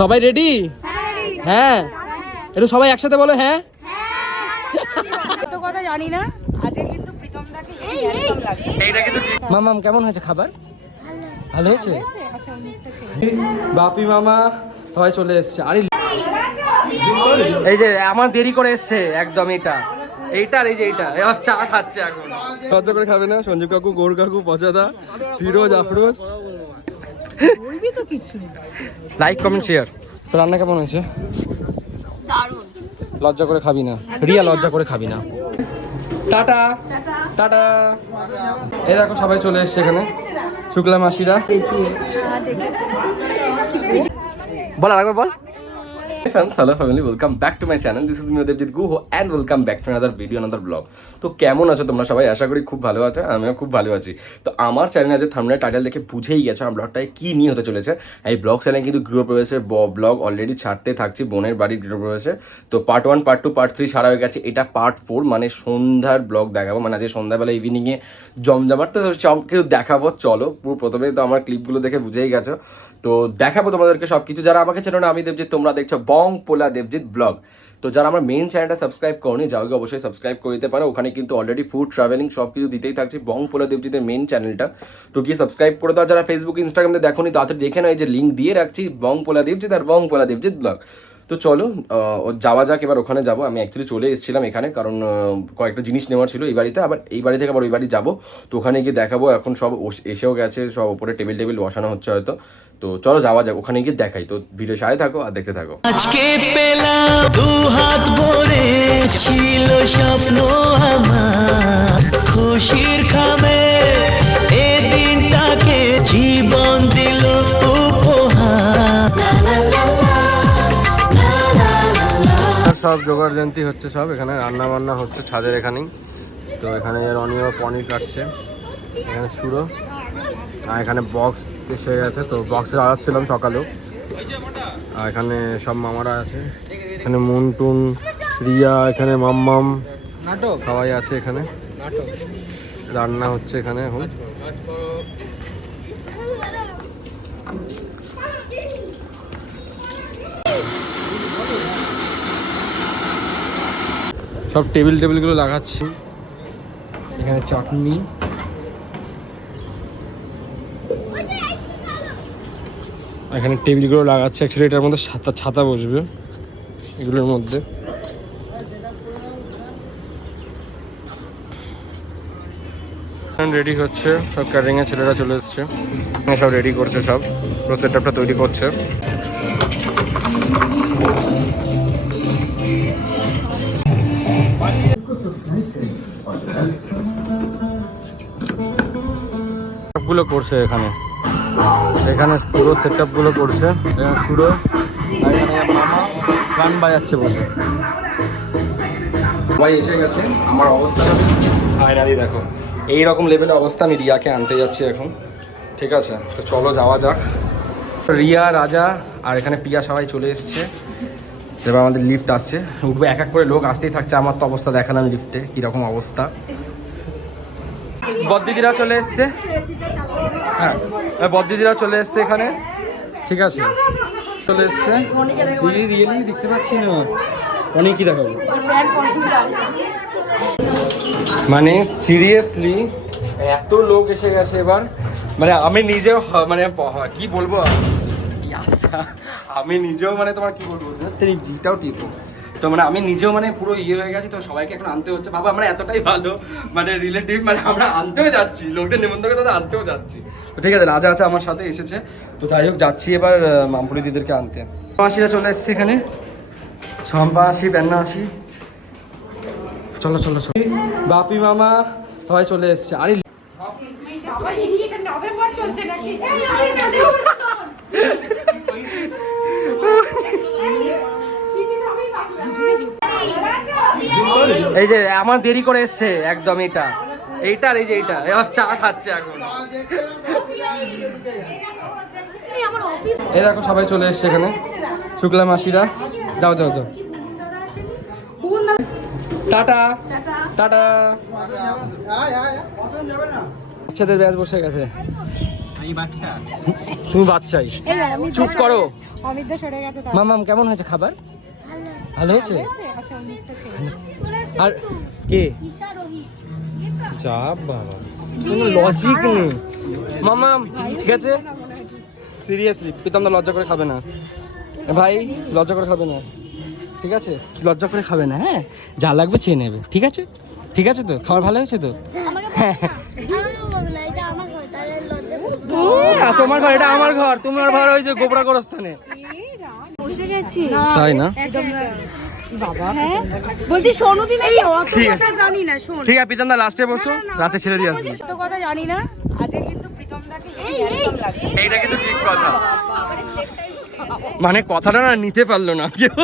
সবাই রেডি? হ্যাঁ, একটু সবাই একসাথে বলো হ্যাঁ। তো কথা জানি না, আজকে কিন্তু প্রীতমদাকে হ্যান্ডসাম লাগছে। মামাম কেমন হয়েছে খাবার? ভালো হয়েছে। আচ্ছা বাপি মামা সবাই চলে এসছে। আরে এই যে আমার দেরি করে এসছে একদম, এইটা আর এই যে এইটা এবার চা খাচ্ছে এখন। লজ্জা করে খাবে না? সঞ্জীব কাকু, গৌর কাকু, পচাদা, ফিরোজ, আফরোজ। বলবি তো কিছু। Like comment share. তো রান্না কেমন হয়েছে? দারুণ। লজ্জা করে খাবি না রিয়া, লজ্জা করে খাবি না। Tata tata. এই দেখো সবাই চলে এসছে এখানে, শুক্লা মাসিরা। বল আরেকবার বল। Hello family, welcome back to my channel. This is me Devjit Guho and welcome back to another video, another vlog. তো কেমন আছো তোমরা সবাই? আশা করি খুব ভালো আছো, আমিও খুব ভালো আছি। তো আমার চ্যানেলে যে থাম্বনেল টাইটেল দেখে বুঝেই গেছো আমার ব্লগটায় কি নিয়ে হতে চলেছে। এই ব্লগ চ্যানেলে কিন্তু গৃহপ্রবেশের ব্লগ অলরেডি ছাড়তে থাকছি, বোনের বাড়ির গৃহপ্রবেশে। তো পার্ট 1, পার্ট 2, পার্ট 3 ছাড়া হয়ে গেছে, এটা পার্ট 4, মানে সন্ধ্যার ব্লগ দেখাবো, মানে আজকে সন্ধ্যাবেলা ইভিনিংয়ে জমজমাট। তো সব কিছু দেখাবো, চলো। পুরো প্রথমে তো আমার ক্লিপগুলো দেখে বুঝেই গেছো, তো দেখাবো তোমাদেরকে সব কিছু। যারা আমাকে চেনো না, আমি দেবজিৎ, তোমরা দেখছো বং পোলা দেবজিৎ ব্লগ। তো যারা আমার মেইন চ্যানেলটা সাবস্ক্রাইব করনি, যাও অবশ্যই সাবস্ক্রাইব করে দিতে পারো। ওখানে কিন্তু অলরেডি ফুড ট্রাভেলিং সব কিছু দিতেই থাকছে, বং পোলা দেবজিতের মেইন চ্যানেলটা। তো গিয়ে সাবস্ক্রাইব করে দাও। যারা ফেসবুক ইনস্টাগ্রামে দেখোনি, তাড়াতাড়ি দেখে নাও, এই যে লিঙ্ক দিয়ে রাখছি, বং পোলা দেবজিৎ আর বং পোলা দেবজিৎ ব্লগ। তো চলো যাওয়া যাক, এবার ওখানে যাবো। আমি অ্যাকচুয়ালি চলে এসেছিলাম এখানে, কারণ কয়েকটা জিনিস নেওয়ার ছিল এই বাড়িতে, আবার এই বাড়ি থেকে আবার ওই বাড়ি যাবো। তো ওখানে গিয়ে দেখাবো, এখন সব এসেও গেছে, সব ওপরে টেবিল বসানো হচ্ছে হয়তো। তো চলো যাওয়া যাক, ওখানে গিয়ে দেখাই। তো ভিডিও সাথে থাকো আর দেখতে থাকো। আজকে পেলাম দু হাত ভরে, ছিল স্বপ্ন আমার খুশির খামে, এ দিনটাকে জীবন দিল উপহার। সব জোগাড় যন্ত্রী হচ্ছে, সব এখানে রান্না বান্না হচ্ছে ছাদের এখানেই। তো এখানে রনিও পনির কাটছে, এখানে সুরো, আর এখানে বক্স এসে গেছে। তো বক্সে আড়াচ্ছিলাম সকালেও। আর এখানে সব মামারা আছে, এখানে মুনটুন, রিয়া, এখানে মাম্মাম, নাটক সবাই আছে এখানে। রান্না হচ্ছে এখানে এখন। সব টেবিলগুলো লাগাচ্ছি। এখানে চাটনি, এখানে টেবিলগুলো লাগাচ্ছে। অ্যাকচুয়ালি এটার মধ্যে ছাতা বসবে এগুলোর মধ্যে। রেডি হচ্ছে সব, ক্যাটারিংয়ের ছেলেরা চলে এসছে, সব রেডি করছে, সব পুরো সেটআপটা তৈরি করছে। সবগুলো করছে এখানে পুরো সেটআপগুলো করছে। এখানে সুরো, আর এখানে মামা গান বাজাচ্ছে বসে। সবাই এসে গেছে, আমার অবস্থা ফাইনালি দেখো এইরকম লেভেলের অবস্থা। আমি রিয়াকে আনতে যাচ্ছি এখন, ঠিক আছে? তো চলো যাওয়া যাক। রিয়া, রাজা আর এখানে প্রিয়া সবাই চলে এসছে। এবার আমাদের লিফট আসছে, উঠবে এক এক করে লোক আসতেই থাকছে। আমার তো অবস্থা দেখালাম লিফটে কীরকম অবস্থা। বদ্দিদিরা চলে এসছে, হ্যাঁ বদ্দিদিরা চলে এসছে এখানে, ঠিক আছে? চলে এসছে। রিয়েলি দেখতে পাচ্ছি না, অনেক কি দেখাবো, মানে সিরিয়াসলি এত লোক এসে গেছে এবার। মানে আমি নিজেও মানে কি বলবো, আমি নিজেও মানে তোমার কি বলবো, জিটাও টিপো। তো মানে আমি নিজেও মানে পুরো ইয়ে হয়ে গেছি। তো সবাইকে এখন আনতে হচ্ছে। বাবা আমরা এতটাই ভালো মানে রিলেটিভ, মানে আমরা আনতেও যাচ্ছি, লোকদের নিমন্ত্রণ করে তাদের আনতেও যাচ্ছি। তো ঠিক আছে, রাজা আছে আমার সাথে এসেছে। তো যাই হোক যাচ্ছি এবার মামপুরি দিদেরকে আনতে। মাসিরা চলে এসছে এখানে, শম্পা আসি, প্যান্না আসি। চলো চলো চলো, বাপি মামা সবাই চলে এসছে। আরে এই যে আমার দেরি করে এসছে একদম, এইটা আর এই যে এইটা এবার চা খাচ্ছে এখন। এই দেখো সবাই চলে এসছে এখানে, শুক্লা মাসিরা। যাও যাও যাও, টাটা টাটা। বাচ্চাদের ব্যাচ বসে গেছে, তুমি বাচ্চাই, চুপ করো। অমিতদা সরে গেছে তার মামাম কেমন হয়েছে খাবার? ভালো হয়েছে? আচ্ছা অমিতদা ছিল আর কে যা বাবা কোনো লজিক নেই। মামাম গেছে সিরিয়াসলি প্রীতমদা লজ্জা করে খাবে না ভাই, লজ্জা করে খাবে না, ঠিক আছে? লজ্জা করে খাবে না, হ্যাঁ যা লাগবে চেয়ে নেবে, ঠিক আছে? ঠিক আছে তো? খাবার ভালো হয়েছে তো? হ্যাঁ তোমার ঘর, এটা আমার ঘর, তোমার ঘর ওই যে গোবরা গোরস্থানে। বসে গেছি তাই না? বাবা বলছি সোনুদি নাকি অত কথা জানি না শোন ঠিক আছে প্রীতমদা লাস্টে বসো, রাতে ছেড়ে দিয়ে আসবি। অত কথা জানি না আজকে কিন্তু প্রীতমদাকে হ্যান্ডসাম লাগছে এইটা কিন্তু ঠিক কথা, মানে কথাটা না নিতে পারলো না কেউ।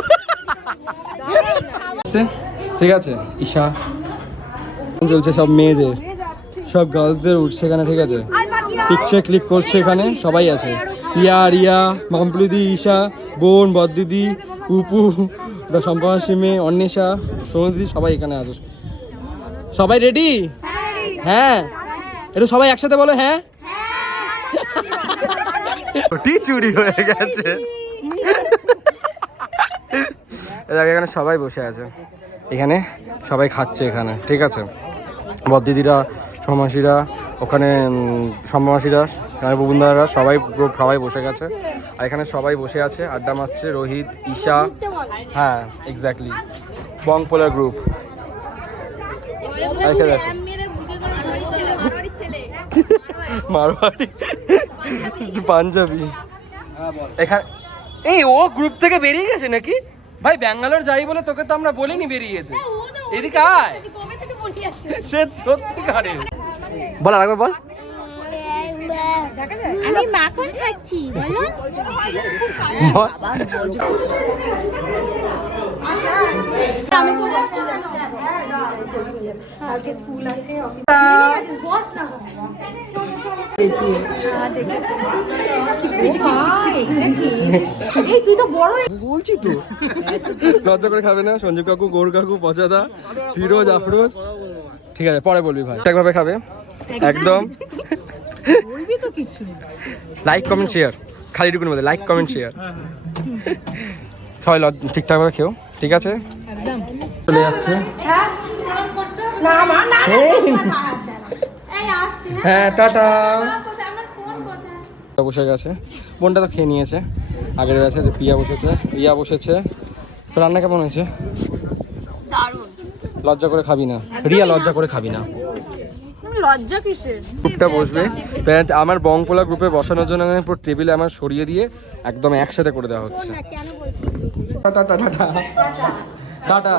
ঠিক আছে ঈশা চলছে সব মেয়েদের, সব গার্লসদের উঠছে এখানে, ঠিক আছে? পিকচার ক্লিক করছে এখানে, সবাই আছে। রিয়া মামপুলিদি, ঈশা, বোন, বদদিদি, উপু, সম্পাসী মেয়ে, অন্বেষা, সৌদিদি, সবাই এখানে আছে। সবাই রেডি? হ্যাঁ একটু সবাই একসাথে বলো হ্যাঁ। চুরি হয়ে গেছে। এখানে সবাই বসে আছে, এখানে সবাই খাচ্ছে এখানে, ঠিক আছে? বদদিদিরা, সমাসীরা, ওখানে সম্মাসীরা, এখানে বুবুনদারা, সবাই বসে গেছে। আর এখানে সবাই বসে আছে, আড্ডা মারছে। রোহিত, ঈশা, হ্যাঁ এক্স্যাক্টলি, বংপোলার গ্রুপ। মারোয়াড়ি পাঞ্জাবি এখানে। এই ও গ্রুপ থেকে বেরিয়ে গেছে নাকি ভাই? ব্যাঙ্গালোর যাই বলে তোকে তো আমরা বলিনি বেরিয়ে যেতে। এদিকে আয়, সে সত্যিকারের বল, আরেকবার বল। আমি মাখন খাচ্ছি বলো। কালকে স্কুল আছে অফিস তুই তো বড় বলছি তো, লজ্জা করে খাবে না। সঞ্জীব কাকু, গৌর কাকু, পচাদা, ফিরোজ, আফরোজ, ঠিক আছে পরে বলবি ভাই। ঠিকঠাক ভাবে খাবে একদম। বলবি তো কিছু লাইক কমেন্ট শেয়ার, খালি টুকুর মধ্যে লাইক কমেন্ট শেয়ার। সবাই ঠিকঠাক ভাবে খেও, ঠিক আছে? চলে যাচ্ছে। হ্যাঁ টাটা। বসে গেছে, বোনটা তো খেয়ে নিয়েছে। আগের আছে যে পিয়া বসেছে, রিয়া বসেছে। তো রান্না কেমন হয়েছে? লজ্জা করে খাবি না রিয়া, লজ্জা করে খাবি না। লজ্জা কিসের? গ্রুপটা বসবে, তাই আমার বংপোলা গ্রুপে বসানোর জন্য পুরো টেবিলে আমার সরিয়ে দিয়ে একদম একসাথে করে দেওয়া হচ্ছে। Tata tata tata.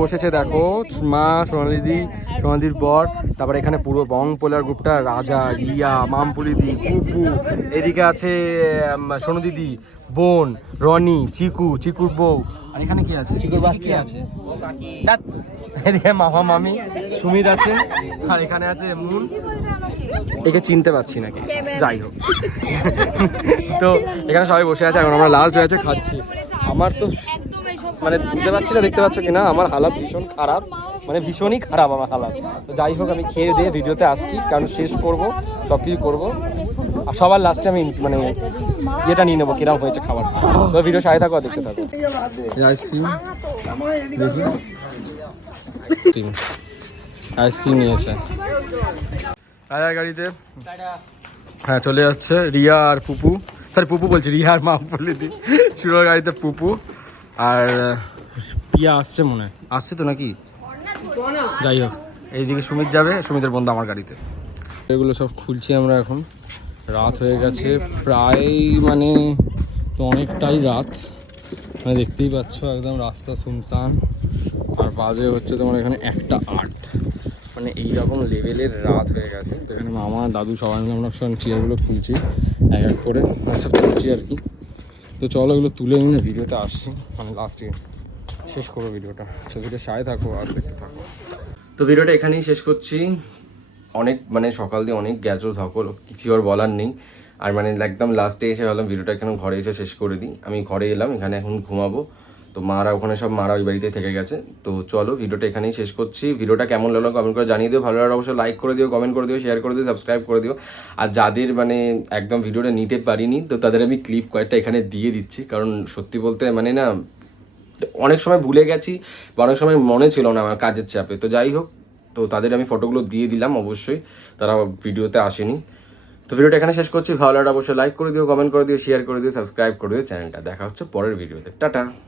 বসেছে দেখো, মা, সোনালিদির বর, তারপরে এখানে পুরো বংপোলার গ্রুপটা, রাজা, রিয়া, মামপুলিদি, কুকু, এদিকে আছে সোনু দিদি, বোন, রনি, চিকুর বউ, আর এখানে কি আছে? চিকুর বাচ্চা আছে, এদিকে মামা মামি, সুমিত আছে, আর এখানে আছে মুন। একে চিনতে পারছি নাকি, যাই হোক। তো এখানে সবাই বসে আছে, এখন আমরা লাস্ট হয়েছে খাচ্ছি। আমার তো মানে বুঝতে পারছি না, দেখতে পাচ্ছ কিনা, আমার হালাত ভীষণ খারাপ, মানে ভীষণই খারাপ আমার হালাত। তো যাই হোক আমি খেয়ে দিয়ে ভিডিওতে আসছি, কারণ শেষ করবো, সব কিছু করবো। আর সবার লাস্টে আমি মানে ইয়েটা নিয়ে নেবো কিরম হয়েছে খাবার। তো ভিডিও সাথে থাকো, দেখতে থাকো। আইসক্রিম দেখি, আইসক্রিম নিয়েছে রাজার গাড়িতে। হ্যাঁ চলে যাচ্ছে রিয়া আর পুপু, সরি পুপু বলছি, রিয়া আর মা বলে দিই। শুরুর গাড়িতে পুপু আর পিয়া আসছে, মনে হয় আসছে তো নাকি, যাই হোক। এইদিকে সুমিত যাবে, সুমিতের বন্ধু আমার গাড়িতে। এগুলো সব খুলছি আমরা এখন। রাত হয়ে গেছে প্রায়, মানে তো অনেকটাই রাত, মানে দেখতেই পাচ্ছ একদম রাস্তা শুনশান। আর বাজে হচ্ছে তোমার এখানে 1:08, মানে এইরকম লেভেলের রাত হয়ে গেছে। তো এখানে মামা, দাদু সবাই মিলে আমরা সব চেয়ারগুলো খুলছি এক এক করে, সব তুলছি আর কি। তো চলো এগুলো তুলে নিয়ে ভিডিওতে আসছি, মানে লাস্টে শেষ করবো ভিডিওটা। সেদিকে সাথে থাকো আর দেখতে থাকো। তো ভিডিওটা এখানেই শেষ করছি। অনেক মানে সকাল দিয়ে অনেক গ্যাজো ধকল, কিছু আর বলার নেই। আর মানে একদম লাস্টে এসে ভাবলাম ভিডিওটা এখানে ঘরে এসে শেষ করে দিই। আমি ঘরে এলাম, এখানে এখন ঘুমাবো। তো মারা ওখানে সব মারা ওই বাড়িতে থেকে গেছে। তো চলো ভিডিওটা এখানেই শেষ করছি। ভিডিওটা কেমন লাগলো কমেন্ট করে জানিয়ে দিও, ভালো লাগলে অবশ্যই লাইক করে দিও, কমেন্ট করে দিও, শেয়ার করে দিও, সাবস্ক্রাইব করে দিও। আর যাদের মানে একদম ভিডিওটা নিতে পারিনি তো তাদের আমি ক্লিপ কয়েকটা এখানে দিয়ে দিচ্ছি, কারণ সত্যি বলতে মানে না অনেক সময় ভুলে গেছি বা অনেক সময় মনে ছিল না আমার কাজের চাপে। তো যাই হোক, তো তাদের আমি ফটোগুলো দিয়ে দিলাম, অবশ্যই তারা ভিডিওতে আসেনি। তো ভিডিওটা এখানে শেষ করছি। ভালো লাগলে অবশ্যই লাইক করে দিও, কমেন্ট করে দিও, শেয়ার করে দিও, সাবস্ক্রাইব করে দিও চ্যানেলটা। দেখা হচ্ছে পরের ভিডিওতে। টাটা।